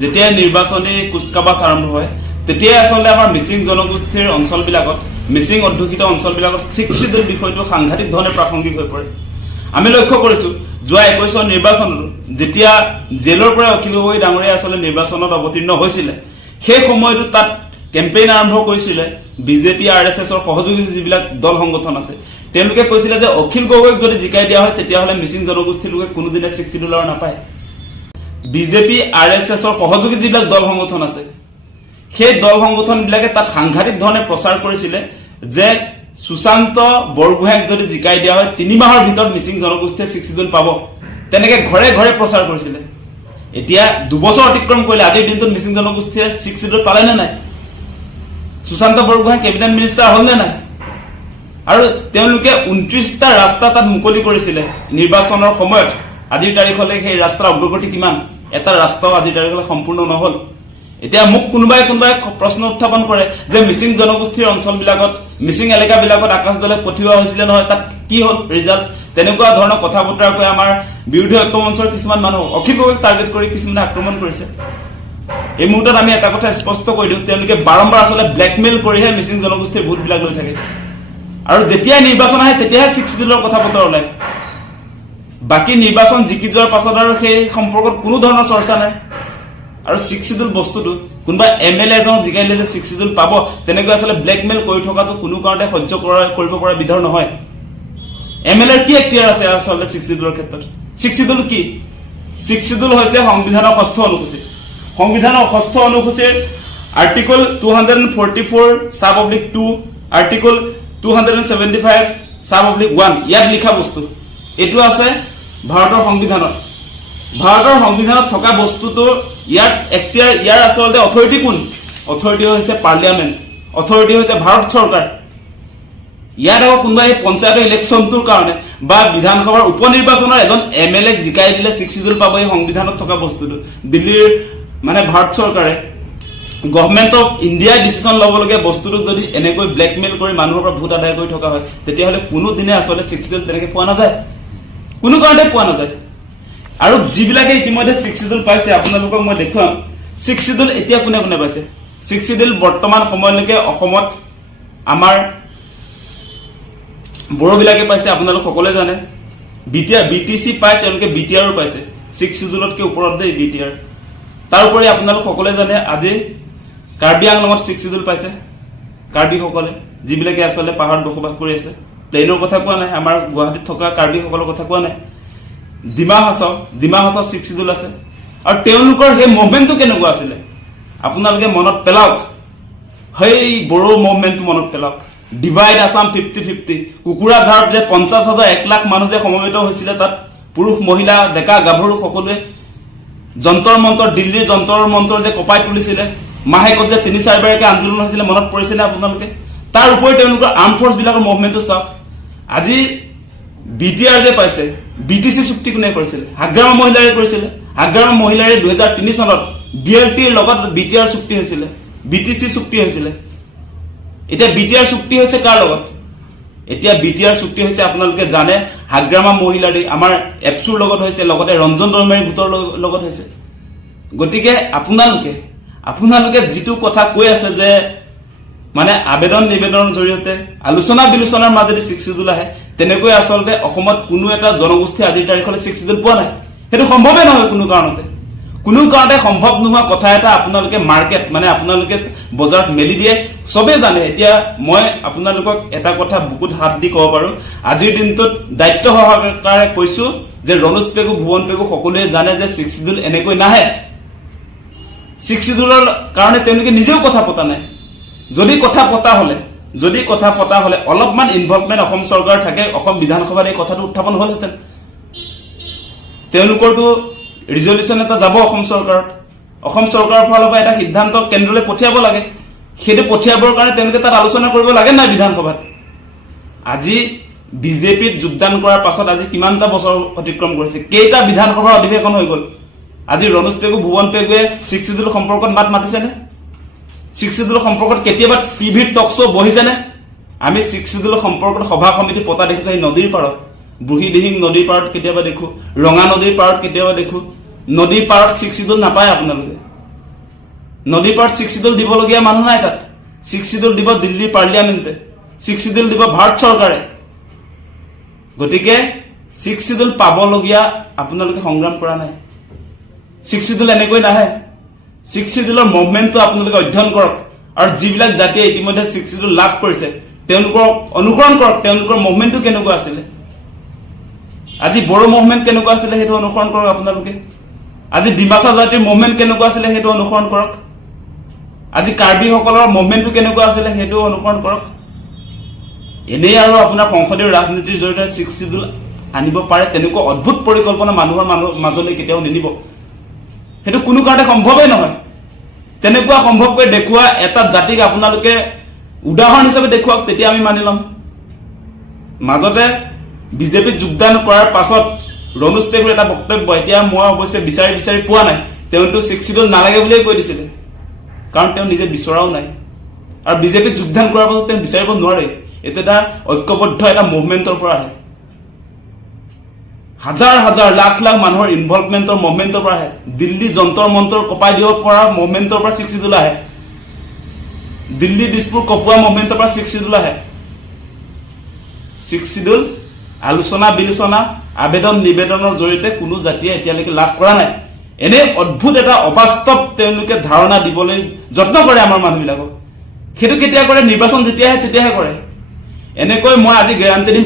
যেতিয়া নিৰ্বাচনী কুচকাবাজ আৰম্ভ হয় তেতিয়া আসলে আমাৰ মিচিং জনগোষ্ঠীৰ অঞ্চলবিলাকত মিচিং অধ্যুষিত অঞ্চলবিলাকত শিক্ষিতৰ বিষয়টো সাংঘাতিক ধৰণে প্ৰাসংগিক হৈ পৰে আমি লক্ষ্য কৰিছো যোৱা 21 নিৰ্বাচনত যেতিয়া জেলৰ পৰা অখিল গগৈ ডাঙৰীয়া আসলে নিৰ্বাচনত অৱতীৰ্ণ হৈছিল সেই সময়টো তাত কেম্পেইন আৰম্ভ কৰিছিল বিজেপি আৰএছএছৰ সহযোগী যিবিলাক দল সংগঠন আছে তেওঁলোকে কৈছিল যে অখিল গগৈক যদি জিকাই দিয়া হয় তেতিয়া হলে মিচিং জনগোষ্ঠীৰ লোকে কোনোদিনে $60 নাপায় বিজেপি আৰএছএছৰ সহযোগী যিবিলাক দল সংগঠন আছে সেই দল সংগঠন বিলাকে তাত সাংঘাতিক ধৰণে প্ৰচাৰ কৰিছিল যে সুশান্ত বৰগোহাঁইক যদি জিকাই দিয়া হয় 3 মাহৰ ভিতৰত মিচিং জনগোষ্ঠীয়ে $60 পাব তেনেকে ঘৰে ঘৰে প্ৰচাৰ কৰিছিল এতিয়া 2 বছৰ অতিক্ৰম কৰিলে আজিৰ দিনটোত মিচিং জনগোষ্ঠীয়ে $60 পালে নে নাই সুশান্ত বৰগোহাঁই কেবিনেট মিনিষ্টাৰ হ'ল নে নাই আৰু তেওঁলোকে 29টা ৰাস্তা তাত মুকলি কৰিছিল নিৰ্বাচনৰ সময়ত আজিৰ তাৰিখলৈ সেই ৰাস্তাৰ অগ্ৰগতি কিমান এটা ৰাস্তাও আজিৰ তাৰিখলৈ সম্পূৰ্ণ নহল এতিয়া মোক কোনোবাই প্ৰশ্ন উত্থাপন কৰে যে মিচিং জনগোষ্ঠীৰ অঞ্চলবিলাকত মিচিং এলেকাবিলাকত আকাশ দলে পঠিওৱা হৈছিল নহয় তাত কি হ'ল ৰিজাল্ট তেনেকুৱা ধৰণৰ কথা বতৰা কৈ আমাৰ বিৰোধী ঐক্য মঞ্চৰ কিছুমান মানুহ অখিল গগৈক টাৰ্গেট কৰি কিছুমানে আক্ৰমণ কৰিছে এই মুহূৰ্তত আমি এটা কথা স্পষ্ট কৰি দিওঁ তেওঁলোকে বাৰম্বাৰ আসলে ব্লেকমেইল কৰিহে মিচিং জনগোষ্ঠীৰ ভোটবিলাক লৈ থাকে আৰু যেতিয়া নিৰ্বাচন আহে তেতিয়াহে $60 কথা বতৰা ওলায় বাকি নিৰ্বাচন জিকি যোৱাৰ পাছত আৰু সেই সম্পৰ্কত কোনো ধৰণৰ চৰ্চা নাই আৰু $60 বস্তুটো কোনবা এমএলএ এজন জিকাইলে যে $60 পাব তেনেকৈ আসলে ব্লেকমেইল কৰি থকাটো কোনো কাৰণতে সহ্য কৰিব পৰা বিধৰ নহয় এমএলএৰ কি এক্টিয়াৰ আছে আসলে $60 ক্ষেত্ৰত $60 কি $60 হৈছে সংবিধানৰ 6th অনুসূচী সংবিধানৰ 6th অনুসূচীৰ আৰ্টিকল 244 সাব-অব্লিক 2 আৰ্টিকল 275 সাব-অব্লিক 1 ইয়াত লিখা বস্তু এটো আছে ভাৰতৰ সংবিধানত থকা বস্তুটো ইয়াত এক্টিয়াৰ ইয়াৰ আসলে অথৰিটি কোন অথৰিটি হৈছে পাৰ্লিয়ামেন্ট অথৰিটি হৈছে ভাৰত চৰকাৰ ইয়াত আৰু কোনবাই পঞ্চায়ত ইলেকশ্যনটোৰ কাৰণে বা বিধানসভাৰ উপনিৰ্বাচনৰ এজন এমএলএ জিকাই দিলে $60 পাব এই সংবিধানত থকা বস্তুটো দিল্লীৰ মানে ভাৰত চৰকাৰে গভৰ্নমেন্ট অফ ইণ্ডিয়া ডিসিশন লবলগীয়া বস্তুটো যদি এনেকৈ ব্লেকমেইল কৰি মানুহৰ পৰা ভোট আদায় কৰি থকা হয় তেতিয়া হলে কোনো দিনে আসলে $60 তেনেকৈ পোৱা নাযায় কোনো কাৰণতে পোৱা নাযায় আৰু যিবিলাকে ইতিমধ্যে $60 পাইছে আপোনালোকক মই দেখুৱাম $60 এতিয়া কোনে কোনে পাইছে $60 বৰ্তমান সময়লৈকে অসমত আমাৰ বড়োবিলাকে পাইছে আপোনালোক সকলোৱে জানে বিটিসি পাই তেওঁলোকে বিটিআৰও পাইছে $60তকৈ ওপৰত দেই বিটিআৰ তাৰোপৰি আপোনালোক সকলোৱে জানে আজি কাৰ্বি আংলঙত $60 পাইছে কাৰ্বি সকলে যিবিলাকে আসলে পাহাৰত বসবাস কৰি আছে প্লেনৰ কথা কোৱা নাই আমাৰ গুৱাহাটীত থকা কাৰ্বি সকলৰ কথা কোৱা নাই ডিমা হাছাও $60 আছে আৰু তেওঁলোকৰ সেই মুভমেন্টটো কেনেকুৱা আছিল আপোনালোকে মনত পেলাওক হেই বড়ো মুভমেন্টটো মনত পেলাওক ডিভাইড আসাম 50-50 কুকুৰাঝাৰত যে 50,000 1 লাখ মানুহ যে সমবেত হৈছিল তাত পুৰুষ মহিলা ডেকা গাভৰু সকলোৱে যন্তৰ মন্তৰ দিল্লীৰ যন্তৰ মন্তৰ যে কপাই তুলিছিল মাহেকত যে 3-4 বাৰকে আন্দোলন হৈছিল মনত পৰিছিল আপোনালোকে তাৰ উপৰি তেওঁলোকৰ আৰ্ম ফৰ্স বিলাকৰ মুভমেন্টটো চাওক আজি বিটিআৰ যে পাইছে বিটিসি চুক্তি কোনে কৰিছিল হাগ্ৰামা মহিলাৰে কৰিছিল হাগ্ৰামা মহিলাৰে 2003 চনত বিএলটিৰ লগত বিটিআৰ চুক্তি হৈছিল বিটিসি চুক্তি হৈছিল এতিয়া বিটিআৰ চুক্তি হৈছে কাৰ লগত এতিয়া বিটিআৰ চুক্তি হৈছে আপোনালোকে জানে হাগ্ৰামা মহিলাৰে আমাৰ এপসুৰ লগত হৈছে লগতে ৰঞ্জন দৰমাৰী গোটৰ লগত হৈছে গতিকে আপোনালোকে যিটো কথা কৈ আছে যে মানে আবেদন নিবেদনৰ জৰিয়তে আলোচনা বিলোচনাৰ মাজেদি $60 আহে তেনেকৈ আসলে অসমত কোনো এটা জনগোষ্ঠী আজিৰ তাৰিখলৈ $60 পোৱা নাই হেতু সম্ভৱে নহয় কোনো কাৰণতে সম্ভৱ নোহোৱা কথা এটা আপোনালোকে মাৰ্কেট মানে আপোনালোকে বজাৰত মেলি দিয়ে সবে জানে এতিয়া মই আপোনালোকক এটা কথা বুকুত হাত দি ক'ব পাৰো আজিৰ দিনটোত দায়িত্ব সহকাৰে কৈছো যে ৰনোজ পেগু ভুৱন পেগু সকলোৱে জানে যে $60 এনেকৈ নাহে $60ৰ কাৰণে তেওঁলোকে নিজেও কথা পতা নাই যদি কথা পতা হলে অলপমান ইনভলভমেন্ট অসম চৰকাৰ থাকে অসম বিধানসভাত এই কথাটো উত্থাপন হ'লহেঁতেন তেওঁলোকৰটো ৰিজলিউশন এটা যাব অসম চৰকাৰৰ ফালৰ পৰা এটা সিদ্ধান্ত কেন্দ্ৰলৈ পঠিয়াব লাগে হেতু পঠিয়াবৰ কাৰণে তেওঁলোকে তাত আলোচনা কৰিব লাগে না বিধানসভাত আজি বিজেপিত যোগদান কৰাৰ পাছত আজি কিমানটা বছৰ অতিক্ৰম কৰিছে কেইটা বিধানসভাৰ অধিৱেশন হৈ গল আজি ৰনোজ পেগু ভুৱন পেগুৱে $60 সম্পৰ্কত মাত মাতিছে নে $60 সম্পৰ্কত কেতিয়াবা টিভিৰ টক শ্ব বহিছে নে আমি $60 সম্পৰ্কত সভা সমিতি পতা দেখিছো এই নদীৰ পাৰত বুঢ়ীদিহিং নদীৰ পাৰত কেতিয়াবা দেখো ৰঙা নদীৰ পাৰত কেতিয়াবা দেখো নদীৰ পাৰত $60 নাপায় আপোনালোকে নদীৰ পাৰত 6 শিডিউল দিবলগীয়া মানুহ নাই তাত 6 শিডিউল দিব দিল্লীৰ পাৰ্লিয়ামেণ্টে 6 শিডিউল দিব ভাৰত চৰকাৰে গতিকে 6 শিডিউল পাবলগীয়া আপোনালোকে সংগ্ৰাম কৰা নাই 6 শিডিউল এনেকৈ নাহে 6 শিডিউলৰ মুভমেণ্টটো আপোনালোকে অধ্যয়ন কৰক আৰু যিবিলাক জাতিয়ে ইতিমধ্যে 6 শিডিউল লাভ কৰিছে তেওঁলোকক অনুসৰণ কৰক তেওঁলোকৰ মুভমেণ্টটো কেনেকুৱা আছিল আজি বড়ো মুভমেণ্ট কেনেকুৱা আছিল হেতু অনুসৰণ কৰক আপোনালোকে আজি ডিমাছা জাতিৰ মুভমেণ্ট কেনেকুৱা আছিল হেতু অনুসৰণ কৰক আজি কাৰ্বি সকলৰ মুভমেণ্টটো কেনেকুৱা আছিল হেতু অনুসৰণ কৰক এনেই আৰু আপোনাৰ সংসদীয় ৰাজনীতিৰ জৰিয়তে 6 শিডিউল আনিব পাৰে তেনেকুৱা অদ্ভুত পৰিকল্পনা মানুহৰ মাজলৈ কেতিয়াও নিনিব হেতু কোনো কাৰণে সম্ভৱেই নহয় তেনেকুৱা সম্ভৱ কৰি দেখুৱা এটা জাতিক আপোনালোকে উদাহৰণ হিচাপে দেখুৱাক তেতিয়া আমি মানি লম মাজতে বিজেপি যোগদান কৰাৰ পাছত ৰমেশ পেগুৰ এটা বক্তব্য এতিয়া মই অৱশ্যে বিচাৰি পোৱা নাই তেওঁটো 6 শিডিউল নালাগে বুলিয়ে কৈ দিছিলে কাৰণ তেওঁ নিজে বিচৰাও নাই আৰু বিজেপি যোগদান কৰাৰ পাছত তেওঁ বিচাৰিব নোৱাৰে এটা ঐক্যবদ্ধ এটা মুভমেণ্টৰ পৰা আহে হাজাৰ লাখ মানুহৰ ইনভলভমেণ্টৰ মুভমেণ্টৰ পৰা আহে দিল্লী যন্তৰ মন্তৰ কপাই দিব পৰা মুভমেণ্টৰ পৰা 6 শিডিউল আহে দিল্লী দিছপুৰ কপোৱা মুভমেণ্টৰ পৰা 6 শিডিউল আহে 6 শিডিউল আলোচনা বিলোচনা আবেদন নিবেদনৰ জৰিয়তে কোনো জাতিয়ে এতিয়ালৈকে লাভ কৰা নাই এনে অদ্ভুত এটা অবাস্তৱ তেওঁলোকে ধাৰণা দিবলৈ যত্ন কৰে আমাৰ মানুহবিলাকক সেইটো কেতিয়া কৰে নিৰ্বাচন যেতিয়া তেতিয়াহে কৰে এনেকৈ মই আজি গ্যাৰান্টি দিম